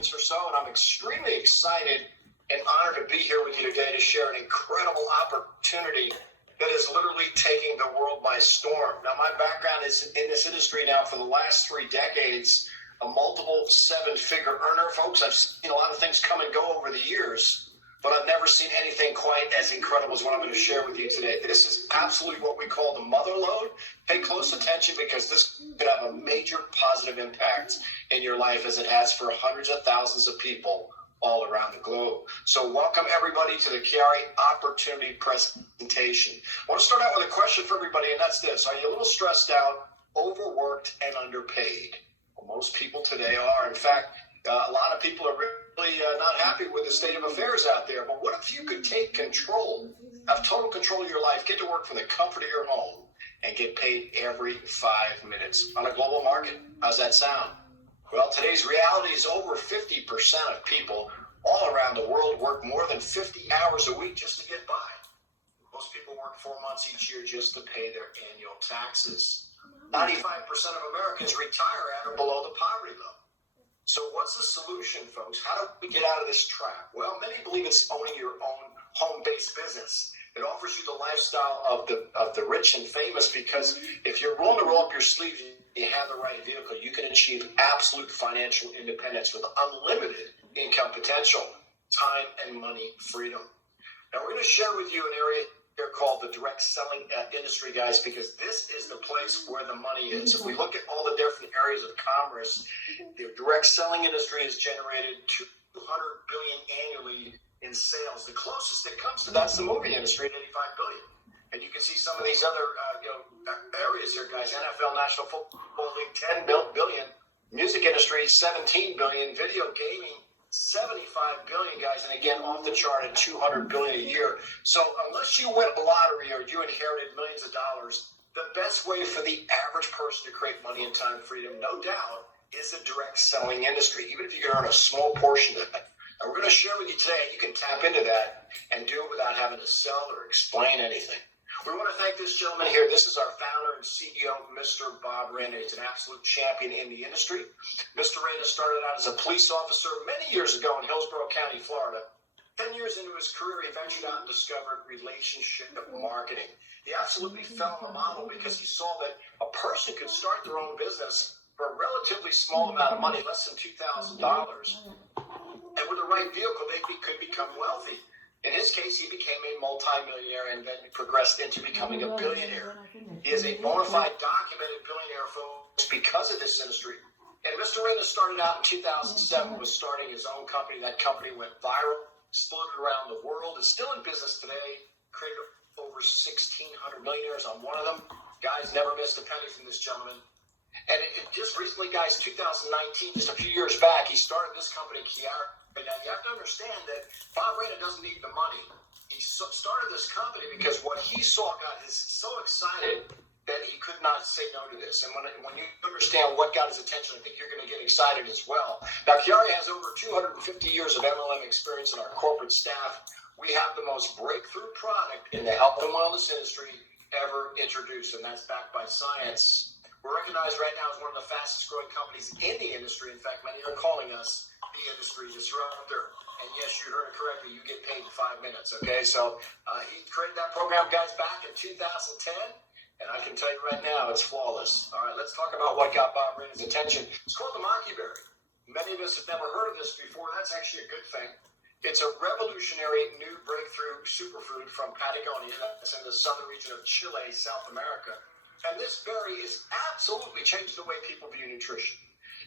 minutes or so, and I'm extremely excited and honored to be here with you today to share an incredible opportunity that is literally taking the world by storm. Now, my background is in this industry now for the last 3 decades, a multiple 7-figure earner. Folks, I've seen a lot of things come and go over the years, but I've never seen anything quite as incredible as what I'm going to share with you today. This is absolutely what we call the mother lode. Pay close attention because this could have a major positive impact in your life as it has for hundreds of thousands of people all around the globe. So welcome everybody to the QuiAri opportunity presentation. I want to start out with a question for everybody, and that's this. Are you a little stressed out, overworked, and underpaid? Well, most people today are. In fact, a lot of people are really not happy with the state of affairs out there. But what if you could take control, have total control of your life, get to work from the comfort of your home, and get paid every 5 minutes on a global market? How's that sound? Well, today's reality is over 50% of people all around the world work more than 50 hours a week just to get by. Most people work 4 months each year just to pay their annual taxes. 95% of Americans retire at or below the poverty level. So what's the solution, folks? How do we get out of this trap? Well, many believe it's owning your own home-based business. It offers you the lifestyle of the rich and famous because if you're willing to roll up your sleeves, you have the right vehicle, you can achieve absolute financial independence with unlimited income potential, time and money freedom. Now, we're going to share with you an area here called the direct selling industry, guys, because this is the place where the money is. If we look at all the different areas of commerce, the direct selling industry has generated $200 billion annually in sales. The closest it comes to that's the movie industry at $85 billion. And you can see some of these other areas here, guys. NFL, National Football League, $10 billion. Music industry, $17 billion. Video gaming, $75 billion, guys. And again, off the chart at $200 billion a year. So unless you win a lottery or you inherited millions of dollars, the best way for the average person to create money and time freedom, no doubt, is the direct selling industry, even if you can earn a small portion of that. And we're going to share with you today, you can tap into that and do it without having to sell or explain anything. We want to thank this gentleman here. This is our founder and CEO, Mr. Bob Reyna. He's an absolute champion in the industry. Mr. Reyna started out as a police officer many years ago in Hillsborough County, Florida. 10 years into his career, he ventured out and discovered relationship marketing. He absolutely fell in the model because he saw that a person could start their own business for a relatively small amount of money, less than $2,000. And with the right vehicle, they could become wealthy. In his case, he became a multimillionaire and then progressed into becoming a billionaire. He is a bona fide documented billionaire, folks, because of this industry. And Mr. Reyna started out in 2007, was starting his own company. That company went viral, exploded around the world, is still in business today, created over 1,600 millionaires on one of them. Guys, never missed a penny from this gentleman. And it just recently, guys, 2019, just a few years back, he started this company, QuiAri. Now, you have to understand that Bob Reyna doesn't need the money. He started this company because what he saw got him so excited that he could not say no to this. And when you understand what got his attention, I think you're going to get excited as well. Now, QuiAri has over 250 years of MLM experience in our corporate staff. We have the most breakthrough product in the health and wellness industry ever introduced, and that's backed by science. We're recognized right now as one of the fastest growing companies in the industry. In fact, many are calling us the industry disruptor. And yes, you heard it correctly. You get paid in 5 minutes, okay? So he created that program, guys, back in 2010. And I can tell you right now, it's flawless. All right, let's talk about what got Bob Reyna's attention. It's called the Maqui berry. Many of us have never heard of this before. That's actually a good thing. It's a revolutionary new breakthrough superfruit from Patagonia. That's in the southern region of Chile, South America. And this berry is absolutely changing the way people view nutrition.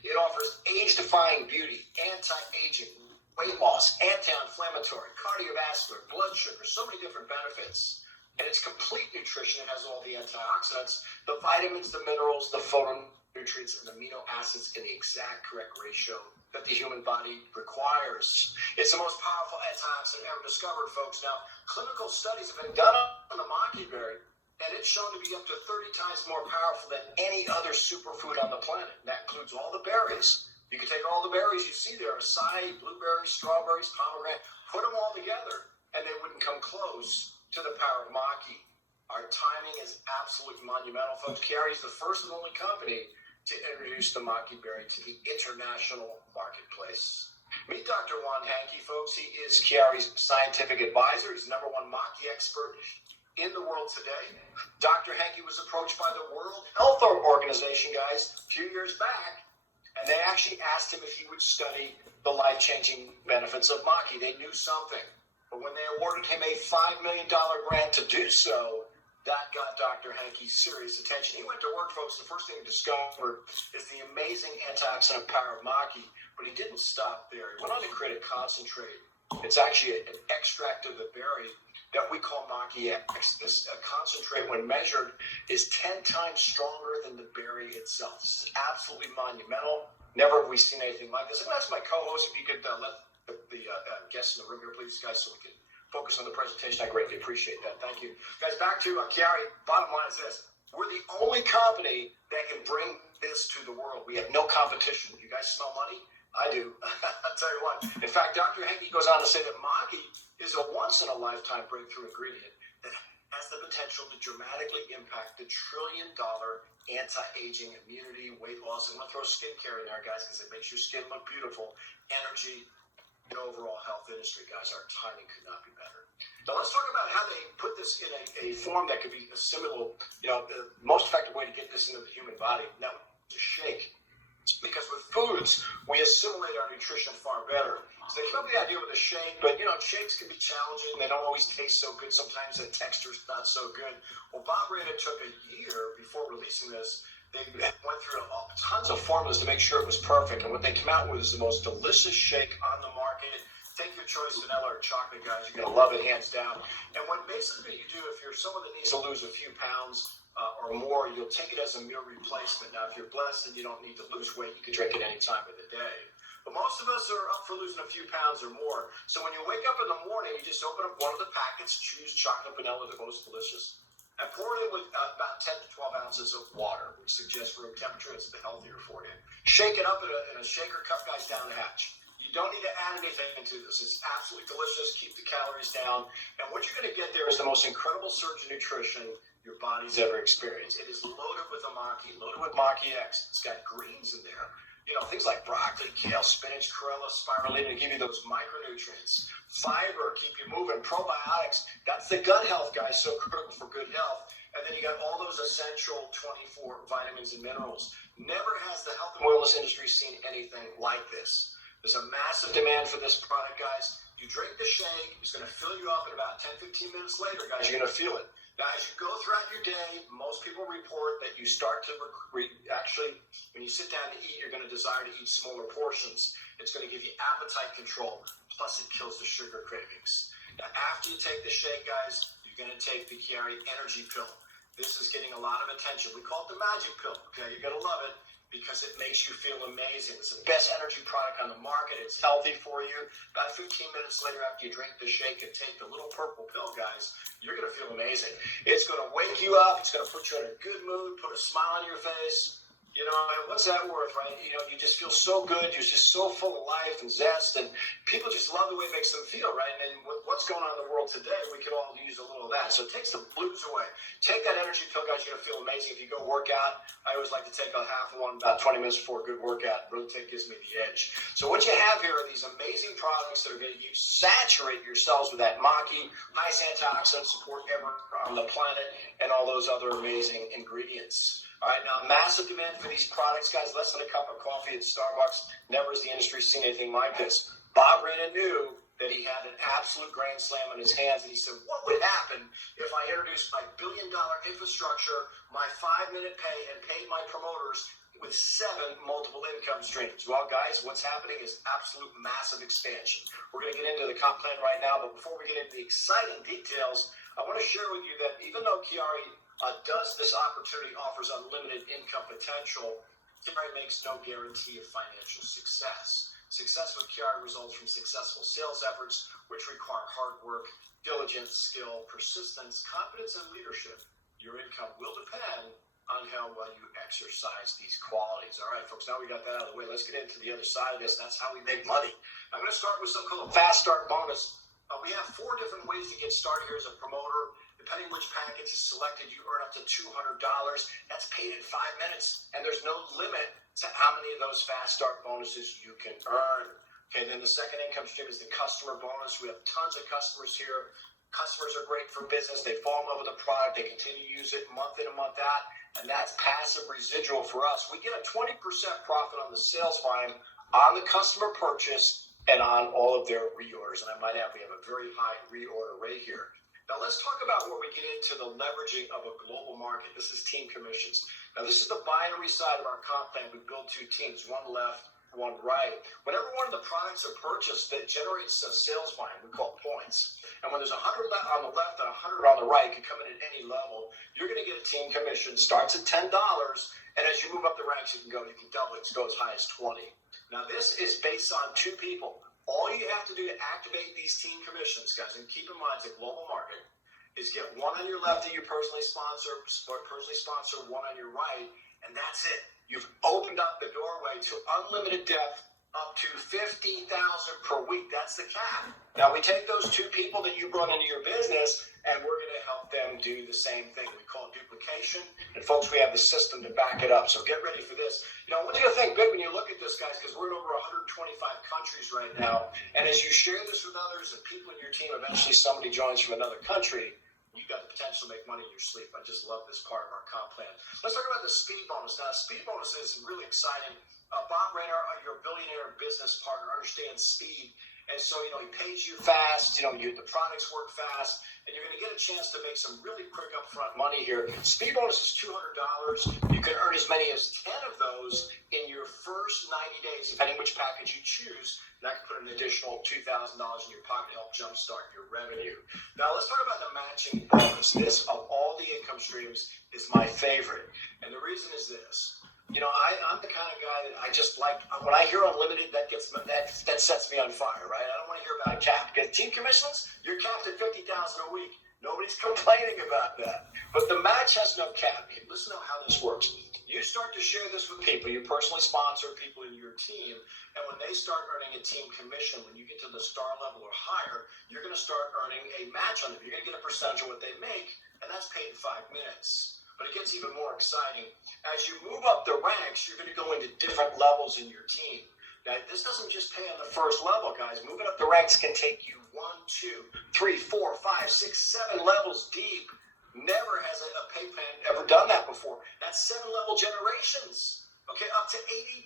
It offers age-defying beauty, anti-aging, weight loss, anti-inflammatory, cardiovascular, blood sugar, so many different benefits. And it's complete nutrition. It has all the antioxidants, the vitamins, the minerals, the phytonutrients, and amino acids in the exact correct ratio that the human body requires. It's the most powerful antioxidant ever discovered, folks. Now, clinical studies have been done on the Maqui berry, and it's shown to be up to 30 times more powerful than any other superfood on the planet. And that includes all the berries. You can take all the berries you see there, acai, blueberries, strawberries, pomegranate, put them all together, and they wouldn't come close to the power of Maqui. Our timing is absolutely monumental, folks. QuiAri is the first and only company to introduce the Maqui berry to the international marketplace. Meet Dr. Juan Hankey, folks. He is QuiAri's scientific advisor. He's the #1 Maqui expert in the world today. Dr. Hankey was approached by the World Health Organization, guys, a few years back, and they actually asked him if he would study the life-changing benefits of Maqui. They knew something. But when they awarded him a $5 million grant to do so, that got Dr. Hankey's serious attention. He went to work, folks. The first thing he discovered is the amazing antioxidant power of Maqui, but he didn't stop there. He went on to create a concentrate. It's actually an extract of the berry that we call Maqui X. This concentrate, when measured, is 10 times stronger than the berry itself. This is absolutely monumental. Never have we seen anything like this. I'm going to ask my co-host if you could let the guests in the room here, please, guys, so we can focus on the presentation. I greatly appreciate that. Thank you. Guys, back to QuiAri. Bottom line is this. We're the only company that can bring this to the world. We have no competition. You guys smell money? I do. I'll tell you what. In fact, Dr. Hankey goes on to say that Maqui is a once-in-a-lifetime breakthrough ingredient that has the potential to dramatically impact the trillion-dollar anti-aging, immunity, weight loss. I'm going to throw skincare in there, guys, because it makes your skin look beautiful. Energy, and overall health industry, guys. Our timing could not be better. Now, let's talk about how they put this in a form that could be assimilable. The most effective way to get this into the human body. Now, it's a shake. Because with foods, we assimilate our nutrition far better. So they came up with the idea with a shake, but shakes can be challenging. They don't always taste so good. Sometimes the texture's not so good. Well, Bob Rada took a year before releasing this. They went through tons of formulas to make sure it was perfect. And what they came out with is the most delicious shake on the market. Take your choice, vanilla or chocolate, guys. You're going to love it, hands down. And what basically you do, if you're someone that needs to lose a few pounds, or more, you'll take it as a meal replacement. Now, if you're blessed and you don't need to lose weight, you can drink it any time of the day. But most of us are up for losing a few pounds or more. So when you wake up in the morning, you just open up one of the packets, choose chocolate vanilla, the most delicious, and pour it in with about 10 to 12 ounces of water, which suggests room temperature. It's the healthier for you. Shake it up in a shaker cup, guys, down the hatch. You don't need to add anything into this. It's absolutely delicious. Keep the calories down. And what you're going to get there is the most incredible surge of nutrition your body's ever experienced. It is loaded with Maqui, loaded with Maqui X. It's got greens in there. Things like broccoli, kale, spinach, chlorella, spirulina to give you those micronutrients. Fiber, keep you moving. Probiotics, that's the gut health, guys, so critical for good health. And then you got all those essential 24 vitamins and minerals. Never has the health and wellness industry seen anything like this. There's a massive demand for this product, guys. You drink the shake, it's going to fill you up, in about 10, 15 minutes later, guys, you're going to feel it. Now, as you go throughout your day, most people report that you start to actually, when you sit down to eat, you're going to desire to eat smaller portions. It's going to give you appetite control, plus it kills the sugar cravings. Now, after you take the shake, guys, you're going to take the QuiAri energy pill. This is getting a lot of attention. We call it the magic pill, okay? You're going to love it, because it makes you feel amazing. It's the best energy product on the market. It's healthy for you. About 15 minutes later after you drink the shake and take the little purple pill, guys, you're going to feel amazing. It's going to wake you up. It's going to put you in a good mood, put a smile on your face. What's that worth, right? You just feel so good. You're just so full of life and zest, and people just love the way it makes them feel, right? And with what's going on in the world today, we could all use a little of that. So it takes the blues away. Take that energy pill, guys. You're going to feel amazing. If you go work out, I always like to take a half of one about 20 minutes before a good workout. It really gives me the edge. So what you have here are these amazing products that are going to saturate yourselves with that Maqui, nice antioxidant support ever on the planet, and all those other amazing ingredients. All right, now massive demand for these products, guys. Less than a cup of coffee at Starbucks. Never has the industry seen anything like this. Bob Rada knew that he had an absolute grand slam on his hands, and he said, what would happen if I introduced my billion-dollar infrastructure, my 5-minute pay, and paid my promoters with 7 multiple income streams? Well, guys, what's happening is absolute massive expansion. We're going to get into the comp plan right now, but before we get into the exciting details, I want to share with you that even though QuiAri does this opportunity offers unlimited income potential, QuiAri makes no guarantee of financial success. Success with QuiAri results from successful sales efforts, which require hard work, diligence, skill, persistence, confidence, and leadership. Your income will depend on how well you exercise these qualities. All right, folks, now we got that out of the way. Let's get into the other side of this. That's how we make money. I'm going to start with something called a fast start bonus. We have 4 different ways to get started here as a promoter. Depending which package is selected, you earn up to $200. That's paid in 5 minutes, and there's no limit to how many of those fast start bonuses you can earn. Okay, then the second income stream is the customer bonus. We have tons of customers here. Customers are great for business. They fall in love with the product. They continue to use it month in and month out. And that's passive residual for us. We get a 20% profit on the sales volume on the customer purchase and on all of their reorders. And I might add, we have a very high reorder rate here. Now let's talk about where we get into the leveraging of a global market. This is team commissions. Now this is the binary side of our comp plan. We build two teams, one left, one right. Whenever one of the products are purchased that generates a sales volume, we call points. And when there's 100 on the left and 100 on the right, it can come in at any level. You're going to get a team commission. Starts at $10, and as you move up the ranks, you can double it. Go as high as 20. Now this is based on two people. All you have to do to activate these team commissions, guys, and keep in mind it's a global market, is get one on your left that you personally sponsor, one on your right, and that's it. You've opened up the doorway to unlimited depth up to 50,000 per week. That's the cap. Now we take those two people that you brought into your business and we're going to help them do the same thing. We call it duplication. And folks, we have the system to back it up. So get ready for this. You know, one thing to think big when you look at this, guys, because we're in over 125 countries right now. And as you share this with others and people in your team, eventually somebody joins from another country, you got the potential to make money in your sleep. I just love this part of our comp plan. Let's talk about the speed bonus. Now, speed bonus is really exciting. Bob Rainer, your billionaire business partner, understands speed. And so, you know, he pays you fast, you know, the products work fast, and you're going to get a chance to make some really quick upfront money here. Speed bonus is $200. You can earn as many as 10 of those in your first 90 days, depending which package you choose. And that can put an additional $2,000 in your pocket to help jumpstart your revenue. Now, let's talk about the matching bonus. This, of all the income streams, is my favorite. And the reason is this. You know, I'm the kind of guy that I just like, when I hear unlimited, that sets me on fire, right? I don't want to hear about a cap. Because team commissions, you're capped at $50,000 a week. Nobody's complaining about that. But the match has no cap. Listen to how this works. You start to share this with people. You personally sponsor people in your team. And when they start earning a team commission, when you get to the star level or higher, you're going to start earning a match on them. You're going to get a percentage of what they make, and that's paid in 5 minutes. But it gets even more exciting. As you move up the ranks, you're going to go into different levels in your team. Now, this doesn't just pay on the first level, guys. Moving up the ranks can take you 1, 2, 3, 4, 5, 6, 7 levels deep. Never has a pay plan ever done that before. That's 7-level generations. Okay, up to 80%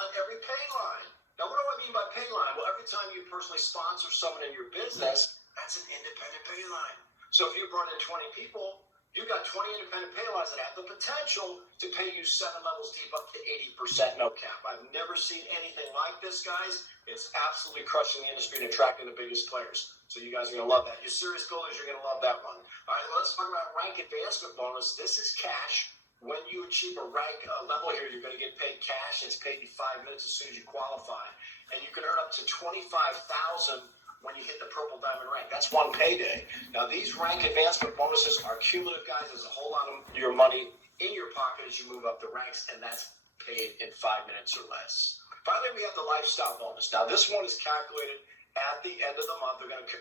on every pay line. Now, what do I mean by pay line? Well, every time you personally sponsor someone in your business, that's an independent pay line. So if you brought in 20 people, you've got 20 independent pay lines that have the potential to pay you 7 levels deep up to 80% no cap. I've never seen anything like this, guys. It's absolutely crushing the industry and attracting the biggest players. So you guys are going to love that. Your serious goalers, you're going to love that one. All right, let's talk about rank advancement bonus. This is cash. When you achieve a rank level here, you're going to get paid cash. It's paid in 5 minutes as soon as you qualify. And you can earn up to $25,000 when you hit the purple diamond rank. That's one payday. Now, these rank advancement bonuses are cumulative, guys. There's a whole lot of your money in your pocket as you move up the ranks, and that's paid in 5 minutes or less. Finally, we have the lifestyle bonus. Now, this one is calculated at the end of the month. They're going to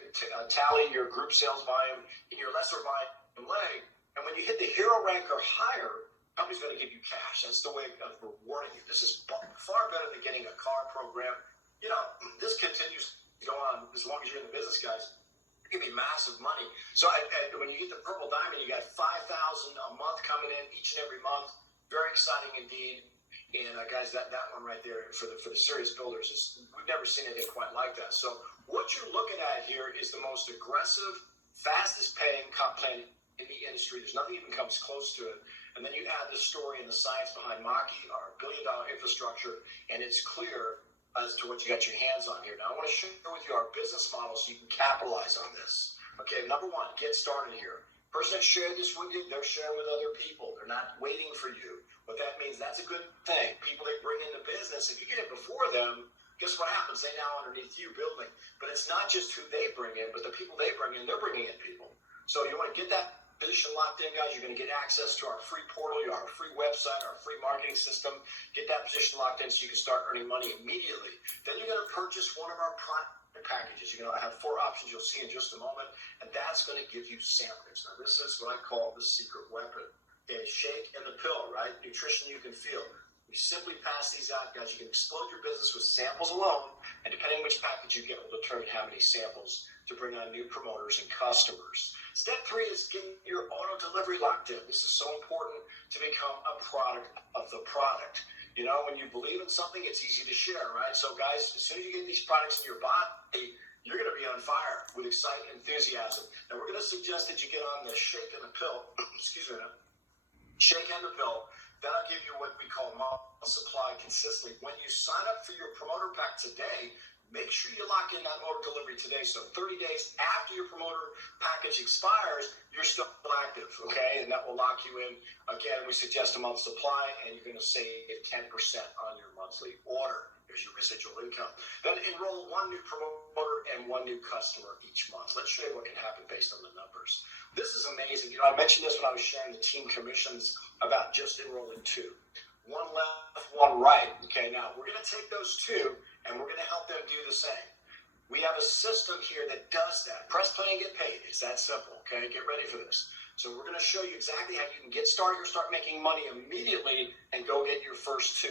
tally your group sales volume in your lesser volume leg, and when you hit the hero rank or higher, the company's going to give you cash. That's the way of rewarding you. This is far better than getting a car program. You know, this continues go on as long as you're in the business, guys. It can be massive money. So when you get the purple diamond, you got $5,000 a month coming in each and every month. Very exciting indeed. And guys, that one right there for the serious builders is, we've never seen anything quite like that. So what you're looking at here is the most aggressive, fastest paying comp plan in the industry. There's nothing even comes close to it. And then you add the story and the science behind Maqui, our billion-dollar infrastructure, and it's clear as to what you got your hands on here. Now, I want to share with you our business model so you can capitalize on this. Okay, number one, get started here. Person that shared this with you, they're sharing with other people. They're not waiting for you. What that means, that's a good thing. People they bring into business, if you get it before them, guess what happens? They now underneath you building. But it's not just who they bring in, but the people they bring in, they're bringing in people. So you want to get that position locked in, guys. You're going to get access to our free portal, our free website, our free marketing system. Get that position locked in so you can start earning money immediately. Then you're going to purchase one of our packages. You're going to have 4 options you'll see in just a moment, and that's going to give you samplers. Now, this is what I call the secret weapon. Okay, shake and the pill, right? Nutrition you can feel. We simply pass these out, guys. You can explode your business with samples alone, and depending on which package you get will determine how many samples to bring on new promoters and customers. Step 3 is getting your auto delivery locked in. This is so important to become a product of the product. You know, when you believe in something, it's easy to share, right? So, guys, as soon as you get these products in your body, you're going to be on fire with excitement and enthusiasm. Now, we're going to suggest that you get on the shake and the pill. Excuse me. Shake and the pill. That'll give you what we call supply consistently. When you sign up for your promoter pack today, make sure you lock in that order delivery today. So 30 days after your promoter package expires, you're still active, okay? And that will lock you in. Again, we suggest a month's supply, and you're going to save 10% on your monthly order. Here's your residual income. Then enroll 1 new promoter and 1 new customer each month. Let's show you what can happen based on the numbers. This is amazing. You know, I mentioned this when I was sharing the team commissions about just enrolling 2. 1 left, 1 right. Okay, now we're going to take those 2 and we're going to help them do the same. We have a system here that does that. Press play and get paid. It's that simple. Okay, get ready for this. So we're going to show you exactly how you can get started or start making money immediately and go get your first 2.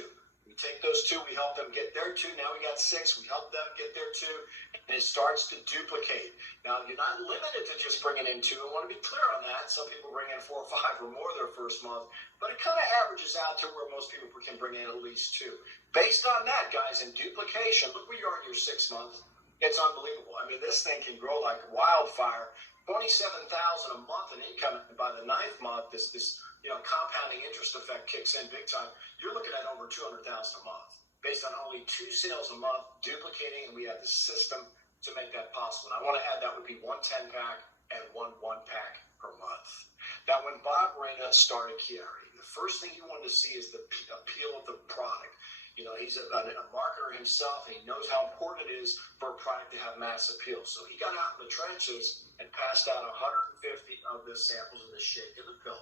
We take those 2, we help them get their 2. Now we got 6. We help them get their 2, and it starts to duplicate. Now you're not limited to just bringing in 2. I want to be clear on that. Some people bring in 4 or 5 or more their first month, but it kind of averages out to where most people can bring in at least 2. Based on that, guys, in duplication, look where you are in your 6th month. It's unbelievable. I mean, this thing can grow like wildfire. $27,000 a month in income, and by the 9th month, this compounding interest effect kicks in big time. You're looking at over $200,000 a month based on only 2 sales a month, duplicating, and we have the system to make that possible. And I want to add that would be 1 10-pack and 1 1-pack per month. Now, when Bob Reyna started QuiAri, the first thing he wanted to see is the appeal of the product. You know, he's a marketer himself, and he knows how important it is for a product to have mass appeal. So he got out in the trenches and passed out 150 of the samples of the shake and the pill.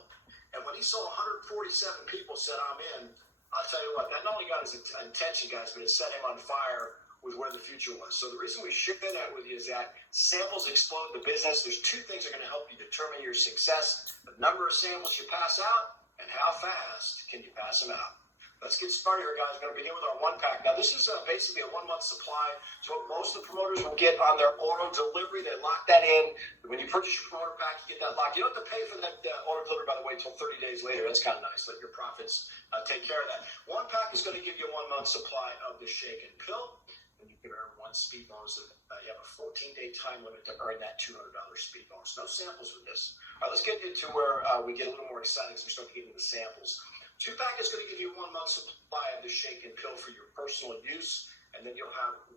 And when he saw 147 people said, I'm in, I'll tell you what, that not only got his attention, guys, but it set him on fire with where the future was. So the reason we share that with you is that samples explode the business. There's 2 things that are going to help you determine your success: the number of samples you pass out and how fast can you pass them out. Let's get started here, guys. We're going to begin with our 1-pack. Now, this is basically a 1-month supply. So what most of the promoters will get on their auto delivery, they lock that in. When you purchase your promoter pack, you get that lock. You don't have to pay for that auto delivery, by the way, until 30 days later. That's kind of nice. Let your profits take care of that. 1 pack is going to give you a 1-month supply of the shake and pill. And you can earn 1 speed bonus. You have a 14-day time limit to earn that $200 speed bonus. No samples with this. All right, let's get into where we get a little more exciting as we start to get into the samples. 2-pack is going to give you 1 month supply of the shake and pill for your personal use, and then you'll have 1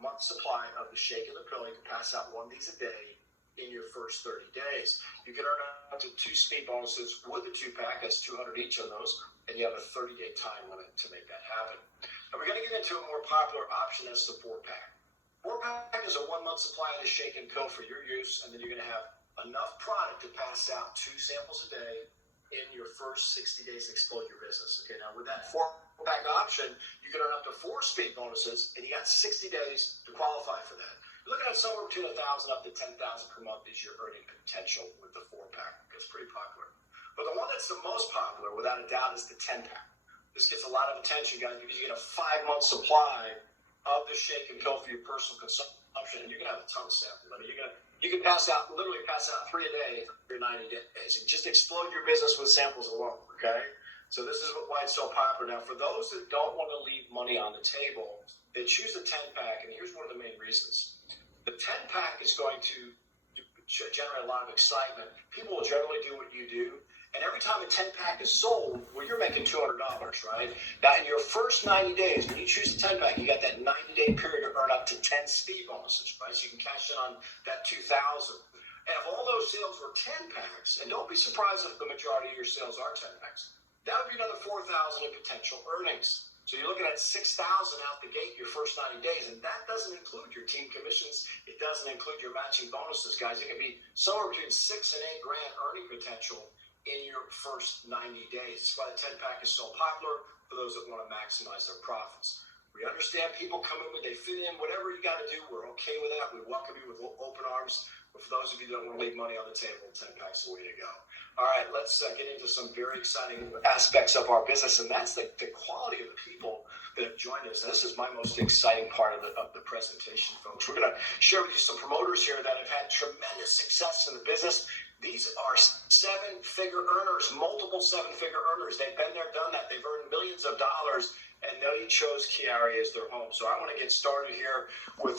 month supply of the shake and the pill. You can pass out 1 of these a day in your first 30 days. You can earn up to 2 speed bonuses with the 2-pack. That's 200 each on those, and you have a 30-day time limit to make that happen. And we're going to get into a more popular option as the 4-pack. 4-pack is a 1 month supply of the shake and pill for your use, and then you're going to have enough product to pass out 2 samples a day in your first 60 days to explode your business. Okay, now with that 4-pack option, you can earn up to 4 speed bonuses, and you got 60 days to qualify for that. You're looking at somewhere between 1,000 up to 10,000 per month is your earning potential with the 4-pack. It's pretty popular. But the one that's the most popular, without a doubt, is the 10-pack. This gets a lot of attention, guys, because you get a 5-month supply of the shake and pill for your personal consumption, and you're going to have a ton of samples. I mean, you can literally pass out 3 a day for 90 days and just explode your business with samples alone, okay? So this is why it's so popular. Now, for those that don't want to leave money on the table, they choose the 10-pack, and here's one of the main reasons. The 10-pack is going to generate a lot of excitement. People will generally do what you do, and every time a 10-pack is sold, well, you're making $200, right? Now, in your first 90 days, when you choose the 10-pack, you got that 90-day period to earn up to 10 speed bonuses, right? So you can cash in on that $2,000. And if all those sales were 10-packs, and don't be surprised if the majority of your sales are 10-packs, that would be another $4,000 in potential earnings. So you're looking at $6,000 out the gate your first 90 days, and that doesn't include your team commissions. It doesn't include your matching bonuses, guys. It can be somewhere between $6 and $8 grand earning potential in your first 90 days. That's why the 10-pack is so popular for those that want to maximize their profits. We understand people come in when they fit in. Whatever you got to do, we're okay with that. We welcome you with open arms. But for those of you that don't want to leave money on the table, 10 packs the way to go. All right, let's get into some very exciting aspects of our business, and that's the quality of the people that have joined us. And this is my most exciting part of the presentation, folks. We're going to share with you some promoters here that have had tremendous success in the business. These are seven-figure earners, multiple seven-figure earners. They've been there, done that. They've earned millions of dollars, and they chose QuiAri as their home. So I want to get started here with